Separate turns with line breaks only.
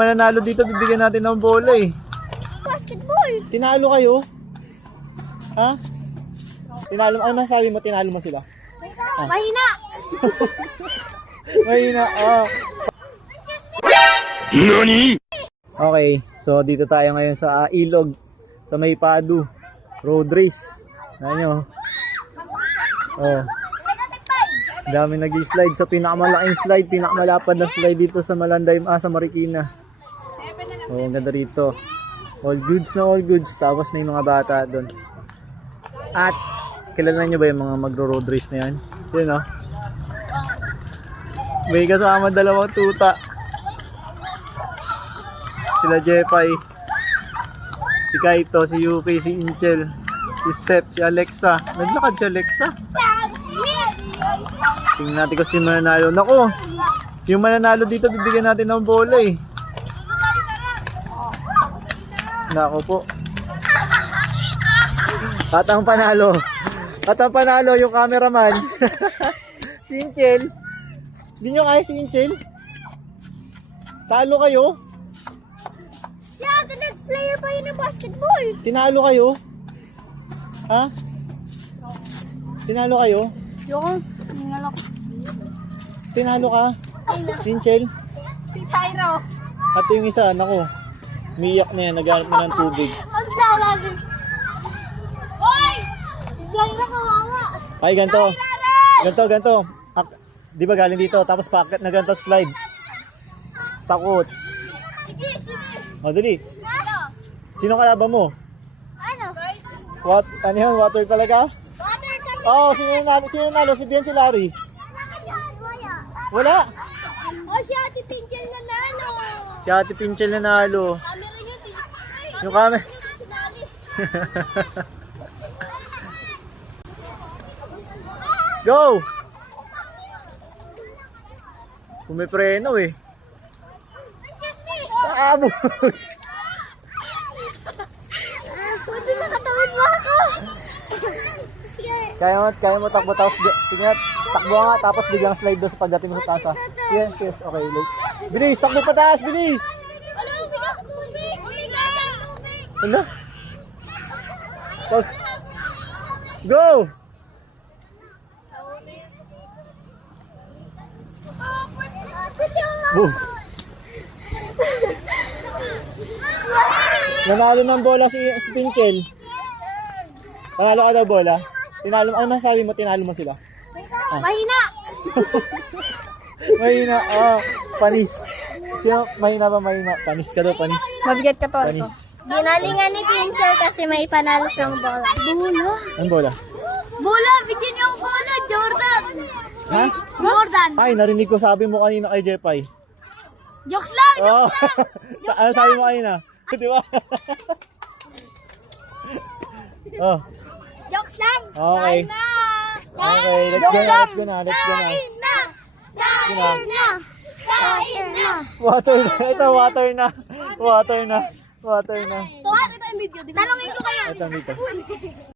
Mananalo dito, bibigyan natin ng bola eh.
Basketball.
Tinalo kayo? Ha? Tinalo mo? Ano masasabi mo? Tinalo mo sila?
Mahina.
Mahina. Ah. Okay, so dito tayo ngayon sa ah, Ilog, sa Maypadu, road race. Ano nyo? Oh, dami nag-slide sa pinakamalaking slide, pinakamalapad na slide dito sa Malanday, ah, sa Marikina. Oh, ang ganda rito. All goods na all goods, tapos may mga bata doon. At, kilala nyo ba yung mga magro-road race na yan? Yun oh. May kasama dalawang tuta. Sila Jepay. Si Kaito, si Yuki, si Inchel, si Step, si Alexa. Naglakad si Alexa. Tingnan natin kung sino mananalo. Nako, yung mananalo dito, bibigyan natin ng bola eh. Nako po. At ang panalo. At ang panalo, yung cameraman. si Inchel. Hindi nyo kaya si Inchel? Talo kayo?
Siya, nag-player pa yun ng basketball.
Tinalo kayo? Ha? Tinalo kayo?
Yung, nalok.
Tinalo ka? Inchel?
Si Cyro.
At yung isa, nako. Umiyak na yan, naghanap na ng tubig.
Ang. Hoy! Si Cyro kawawa.
Ay, ganto. Ganto, ganto. Ak- di ba galing dito? Tapos packet na ganto slide. Takot.
Sige, sige.
O, dali.
Ano?
Sino kalaban mo?
Ano?
What? Ano yan? Water talaga?
Water ka
Oo, oh, sino nalo? Sino nalo? Si Bian, si Larry. Wala.
O si Ate Pinkel na nalo.
Si Ate Pinchel na nalo. Yung camera. Go! Pumipreno eh.
Excuse me.
Abo!
Pwede nakatawid mo ako.
Kaya mo, kaya mo takbo tapos, nga, takbo nga tapos biglang slide doon sa pagdating mo sa taas ah. Yes, yes, okay. Like, bilis, takbo pa taas, bilis!
Wala, bigas ang
Pag- Go! Boom! Nanalo ng bola si, si Pinchel. Panalo ka daw bola. Tinalo, ano masasabi mo? Tinalo mo sila?
Mahina.
Mahina, ah, panis. Sino, mahina ba mahina? Panis ka daw, panis.
Mabigat ka to.
Panis.
Ginalingan ni Pinsel kasi may panalo siyang bola. Bola?
Ang bola?
Bola! Bigyan niyo ang bola, Jordan!
Ha?
Jordan!
Ay, narinig ko sabi mo kanina kay Jepay.
Jokes lang!
Oh. Sa- ano sabi mo kanina? Di ba? oh,
Jokes lang!
Okay.
Kain na!
okay. Let's go
Jokes
na,
lang!
let's go na, let's go na.
Kain na! Kain na! Kain na!
Water na. Ito, water na. Water na. Water na.
Tanongin ko kaya.
Ito, dito.